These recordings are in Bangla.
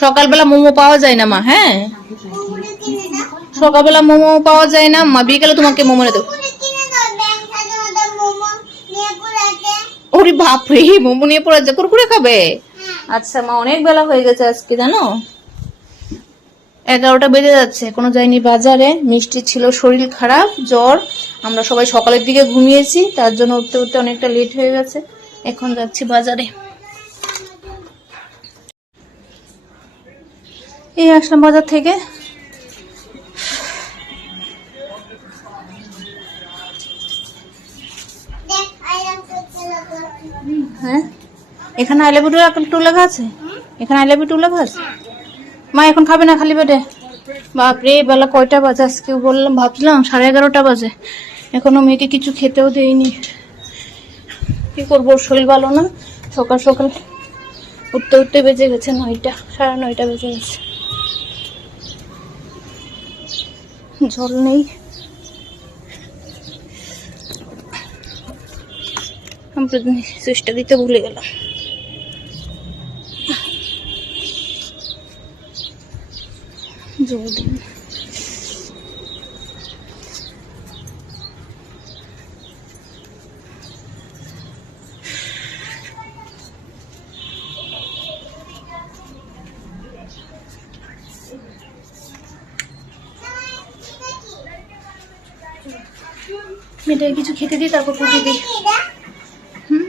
সকালবেলা মোমো পাওয়া যায় না, মা হ্যাঁ? সকালবেলা মোমো পাওয়া যায় না, মা, বিকেলে তোমাকে মোমো দেবো। ওরে বাপরে, মোমো নিয়ে পড়ে যা কুরকুরে খাবে? আচ্ছা মা, অনেক বেলা হয়ে গেছে আজকে, জানো? এগারোটা বেজে যাচ্ছে কোনো যায়নি বাজারে। মিষ্টি ছিল, শরীর খারাপ, জ্বর। আমরা সবাই সকালের দিকে ঘুমিয়েছি, তার জন্য উঠতে উঠতে অনেকটা লেট হয়ে গেছে। এখন যাচ্ছি বাজারে। এই আসলাম বাজার থেকে। হ্যাঁ? এখানে আই লাভ ইউ টু লেখা আছে? এখানে আই লাভ লেখা আছে? মা, এখন খাবে না খালি পেটে? বাপরে, বেলা কয়টা বাজে আজকে? বললাম, ভাবছিলাম সাড়ে এগারোটা বাজে। এখনও মেয়েকে কিছু খেতেও দেয়নি কি করব শরীর ভালো না? সকাল সকাল উঠতে উঠতে বেজে গেছে নয়টা, সাড়ে নয়টা বেজে গেছে। জল নেই। সুইচটা দিতে ভুলে গেলাম। জল দিন। মেয়েটাকে কিছু খেতে দিই তারপর পুজো দিই হুম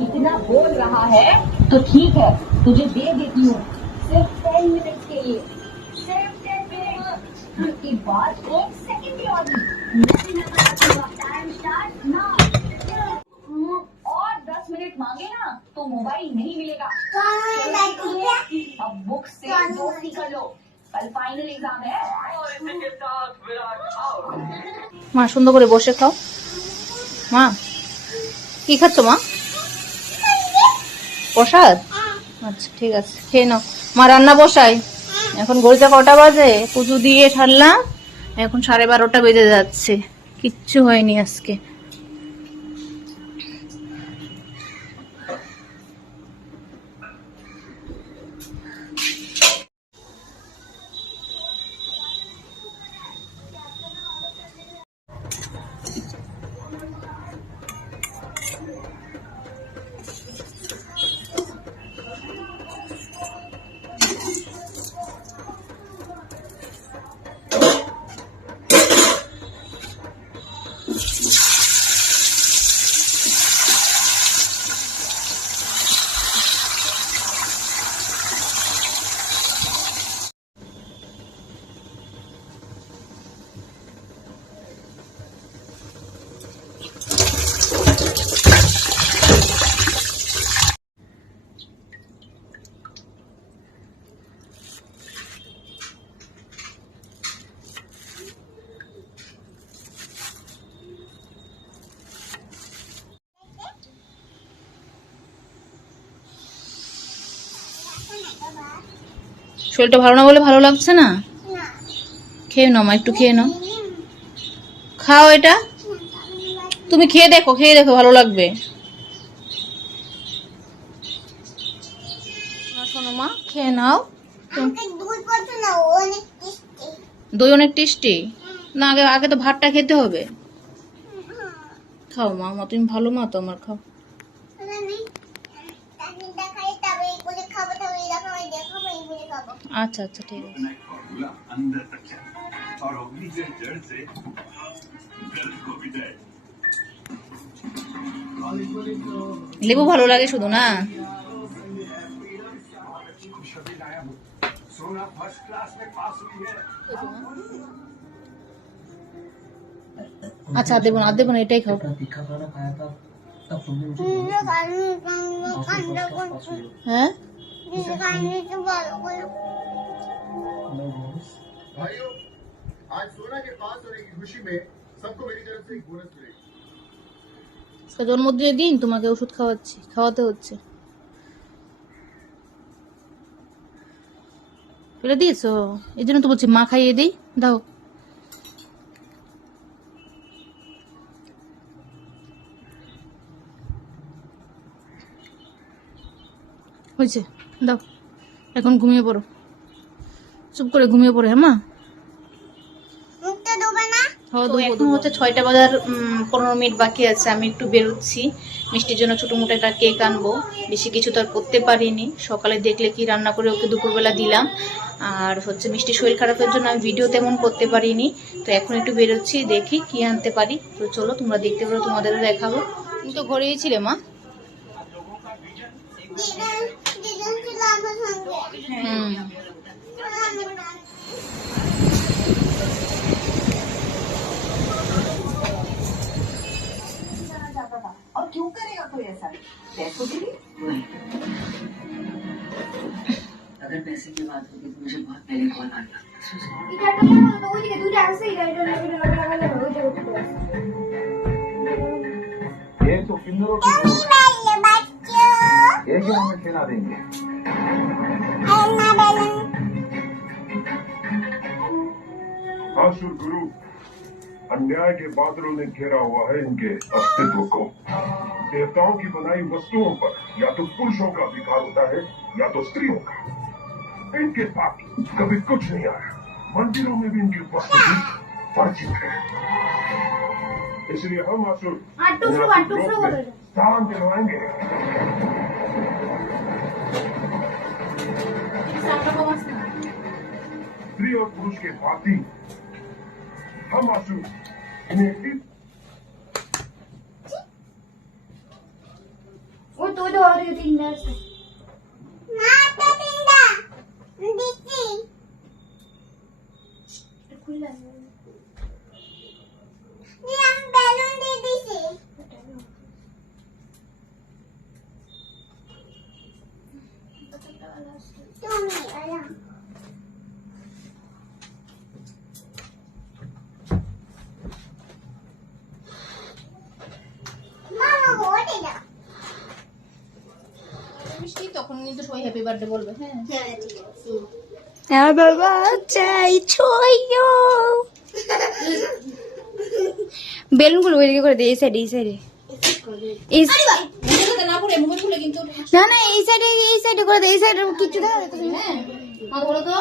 इतना बोल रहा है तो ठीक है तुझे दे देती हूँ सिर्फ टेन मिनट के लिए सिर्फ टेन मिनट उसके बाद एक মা, সুন্দর করে বসে খাও। মা, কি খাচ্ছ মা? প্রসাদ? আচ্ছা ঠিক আছে, খেয়ে নাও। মা, রান্না বসাই। এখন ঘড়িতে কটা বাজে? পুজো দিয়ে ছাড়লাম এখন সাড়ে বারোটা বেজে যাচ্ছে। কিচ্ছু হয়নি আজকে। শরীরটা ভালো না বলে ভালো লাগছে না? খেয়ে নাও মা একটু খেয়ে নাও। খাও এটা। তুমি খেয়ে দেখো খেয়ে দেখো ভালো লাগবে। শোনো মা খেয়ে নাও। দই অনেক টেস্টি। না আগে আগে তো ভাতটা খেতে হবে। খাও মা মা তুমি ভালো মা তো আমার খাও চাটনিটা খাই তবে এই করে খাব তবে এই রকম এই দেখাবো এই করে খাবো আচ্ছা আচ্ছা ঠিক আছে फॉर्मूला अंदर तक जाए और उंगली से जड़ से दर्द को भी जाए লেবু ভালো লাগে শুধু না सोना फर्स्ट क्लास में पास हुई है আচ্ছা আর দেবো না আর দেবো না এটাই খাও तीखा खाना खाया था तब सुनने मुझे নিজে কারণে কান্না করছে হ্যাঁ भाइयों आज सोना के पास होने की खुशी में सबको मेरी तरफ से एक बोनस मिलेगी আজকে জন্মদিনের দিন তোমাকে ওষুধ খাওয়াচ্ছি খাওয়াতে হচ্ছে ফেলে দিয়েছো এই জন্য তো বলছি মা খাইয়ে দিই দাও হয়েছে দাও এখন ঘুমিয়ে পড়ো। চুপ করে ঘুমিয়ে পড়ো হ্যাঁ মা? তো এখন হচ্ছে ছয়টা বাজার পনেরো মিনিট বাকি আছে আমি একটু বেরোচ্ছি। মিষ্টির জন্য ছোটো মোটো একটা কেক আনব। বেশি কিছু তো আর করতে পারিনি। সকালে দেখলে কি রান্না করে ওকে দুপুরবেলা দিলাম। আর হচ্ছে মিষ্টি শরীর খারাপের জন্য আমি ভিডিও তেমন করতে পারিনি। তো এখন একটু বেরোচ্ছি দেখি কি আনতে পারি। তো চলো তোমরা দেখতে পারো তোমাদেরও দেখাবো। তুমি তো ঘরেই ছিলে মা? और क्यों करेगा कोई ऐसा पैसों के लिए अगर पैसे की बात होगी तो मुझे बहुत पहले कॉल आना ये तो किन्नरों की तो ये क्या हमें खिला देंगे आसुर गुरु अन्याय के बादलों ने घेरा हुआ है इनके अस्तित्व को। देवताओं की बनाई वस्तुओं पर या तो पुरुषों का अधिकार होता है या तो स्त्रियों का। इनके साथ कभी कुछ नहीं आया। मंदिरों में भी इनकी उपस्थिति परिचित है। इसलिए हम आसुर फ्रू अपने बोलो। स्थान दिलवाएँगे। स्त्री और पुरुष के साथी हम आँसू इन्हें इस वो तो दो और तीन नर्स কিন্তু সবাই হ্যাপি বার্থডে বলবে হ্যাঁ। হ্যাঁ আছে Happy birthday বেলুনগুলো ওইদিকে করে দে এই সাইডে এই সাইডে এই না কিন্তু না না এই সাইডে এই সাইডে করে দে এই সাইডে কিছু দেখা যাচ্ছে না। হ্যাঁ মা বলো তো।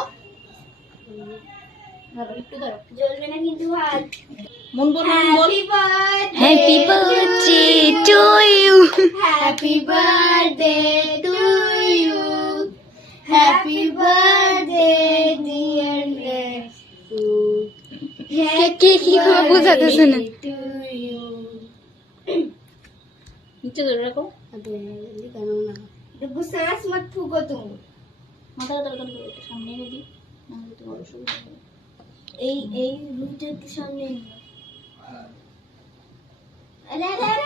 দাঁড়াও, একটু দাঁড়াও। জ্বলবে না কিন্তু হাত মন Happy birthday, dear Ray. Happy birthday to you. नीचे कर रखो अबे जल्दी करो ना देखो सांस मत फूको तुम মাথা কথা কথা বলো সামনে রেখে না হলে তোমার অসুবিধা হবে এই এই রুমটা একটু সামনে আরে আরে আরে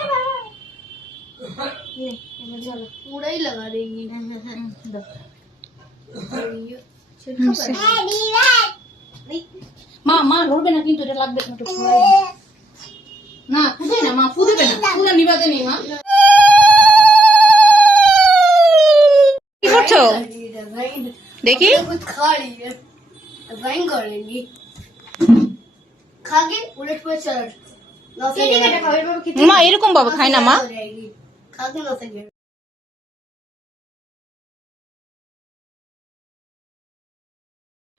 ভাই नहीं मुझे पूरा ही लगा देंगे মা মা ধরবে না কিন্তু এটা লাগবে না ফুদে না মা ফুদেবে না। ফুলে নিবাতে নেই মা। দেখি। মা এরকম বাবা খায় না মা।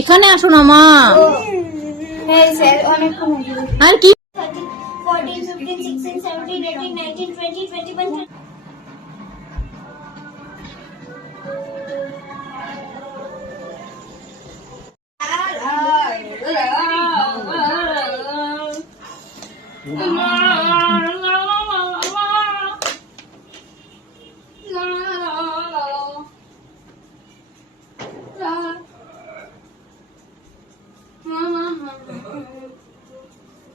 এখানে আসো না মা। আর কি? 14, 15, 16, 17, 18, 19, 20, 21,